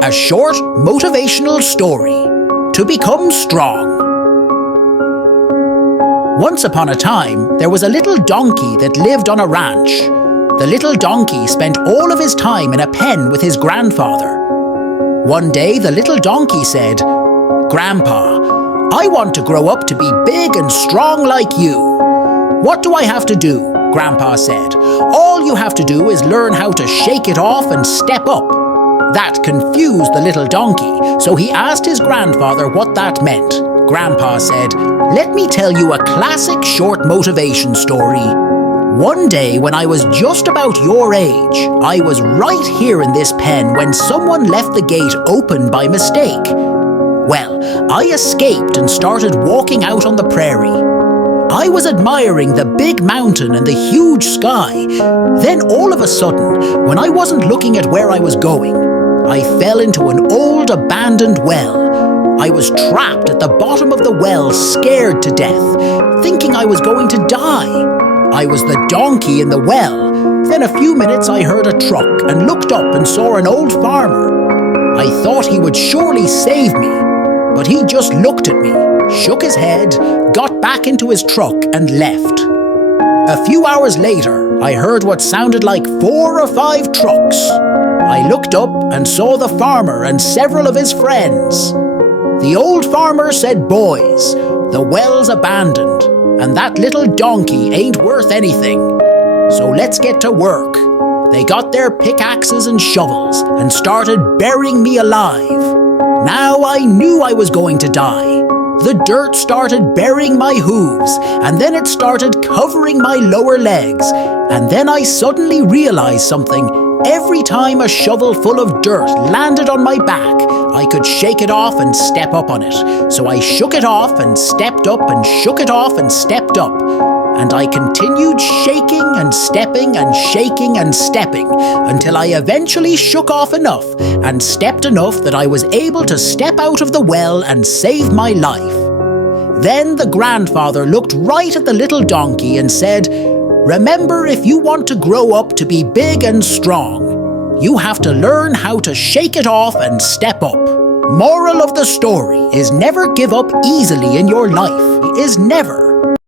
A short motivational story to become strong. Once upon a time, there was a little donkey that lived on a ranch. The little donkey spent all of his time in a pen with his grandfather. One day, the little donkey said, "Grandpa, I want to grow up to be big and strong like you." "What do I have to do?" Grandpa said. "All you have to do is learn how to shake it off and step up." That confused the little donkey, so he asked his grandfather what that meant. Grandpa said, "Let me tell you a classic short motivation story. One day when I was just about your age, I was right here in this pen when someone left the gate open by mistake. Well, I escaped and started walking out on the prairie. I was admiring the big mountain and the huge sky. Then all of a sudden, when I wasn't looking at where I was going, I fell into an old abandoned well. I was trapped at the bottom of the well, scared to death, thinking I was going to die. I was the donkey in the well. Then a few minutes I heard a truck and looked up and saw an old farmer. I thought he would surely save me, but he just looked at me, shook his head, got back into his truck and left. A few hours later, I heard what sounded like 4 or 5 trucks. I looked up and saw the farmer and several of his friends. The old farmer said, "Boys, the well's abandoned, and that little donkey ain't worth anything. So let's get to work." They got their pickaxes and shovels and started burying me alive. Now I knew I was going to die. The dirt started burying my hooves, and then it started covering my lower legs. And then I suddenly realized something. Every time a shovel full of dirt landed on my back, I could shake it off and step up on it. So I shook it off and stepped up and shook it off and stepped up. And I continued shaking and stepping and shaking and stepping until I eventually shook off enough and stepped enough that I was able to step out of the well and save my life. Then the grandfather looked right at the little donkey and said, "Remember, if you want to grow up to be big and strong, you have to learn how to shake it off and step up." Moral of the story is never give up easily in your life. Is never.